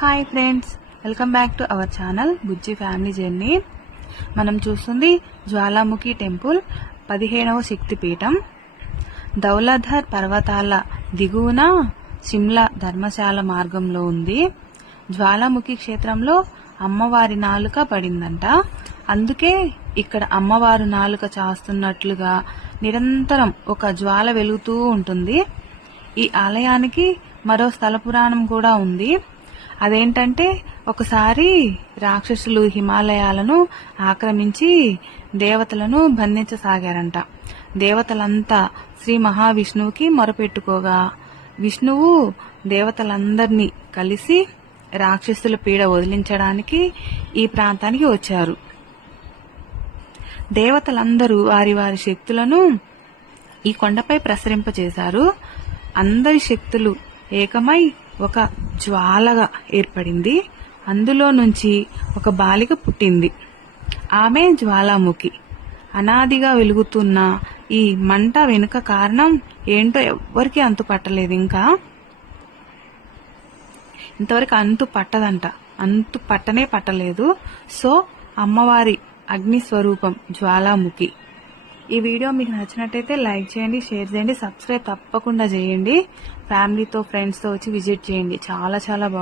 Hi friends welcome back to our channel Bujji family journey మనం చూస్తుంది Jwalamukhi temple పదిహేనవ శక్తిపీఠం దౌలధర్ పర్వతాల దిగువన సిమ్లా ధర్మశాల మార్గంలో ఉంది. జ్వాలాముఖి క్షేత్రంలో అమ్మవారి నాలుక పడిందంట. అందుకే ఇక్కడ అమ్మవారు నాలుక చాస్తున్నట్లుగా నిరంతరం ఒక జ్వాల వెలుగుతూ ఉంటుంది. ఈ ఆలయానికి మరో స్థల పురాణం కూడా ఉంది. అదేంటంటే ఒకసారి రాక్షసులు హిమాలయాలను ఆక్రమించి దేవతలను బంధించసాగారంట. దేవతలంతా శ్రీ మహావిష్ణువుకి మొరపెట్టుకోగా విష్ణువు దేవతలందరినీ కలిసి రాక్షసుల పీడ వదిలించడానికి ఈ ప్రాంతానికి వచ్చారు. దేవతలందరూ వారి వారి శక్తులను ఈ కొండపై ప్రసరింపచేశారు. అందరి శక్తులు ఏకమై ఒక జ్వాలగా ఏర్పడింది. అందులో నుంచి ఒక బాలిక పుట్టింది. ఆమె జ్వాలాముఖి. అనాదిగా వెలుగుతున్న ఈ మంట వెనుక కారణం ఏంటో ఎవ్వరికీ అంతు పట్టలేదు ఇంకా. ఇంతవరకు అంతు పట్టదంట. అంతు పట్టనే పట్టలేదు. సో అమ్మవారి అగ్ని స్వరూపం జ్వాలాముఖి. ఈ వీడియో మీకు నచ్చినట్టయితే లైక్ చేయండి షేర్ చేయండి సబ్స్క్రైబ్ తప్పకుండా చేయండి. ఫ్యామిలీతో ఫ్రెండ్స్తో వచ్చి విజిట్ చేయండి. చాలా చాలా బాగుంది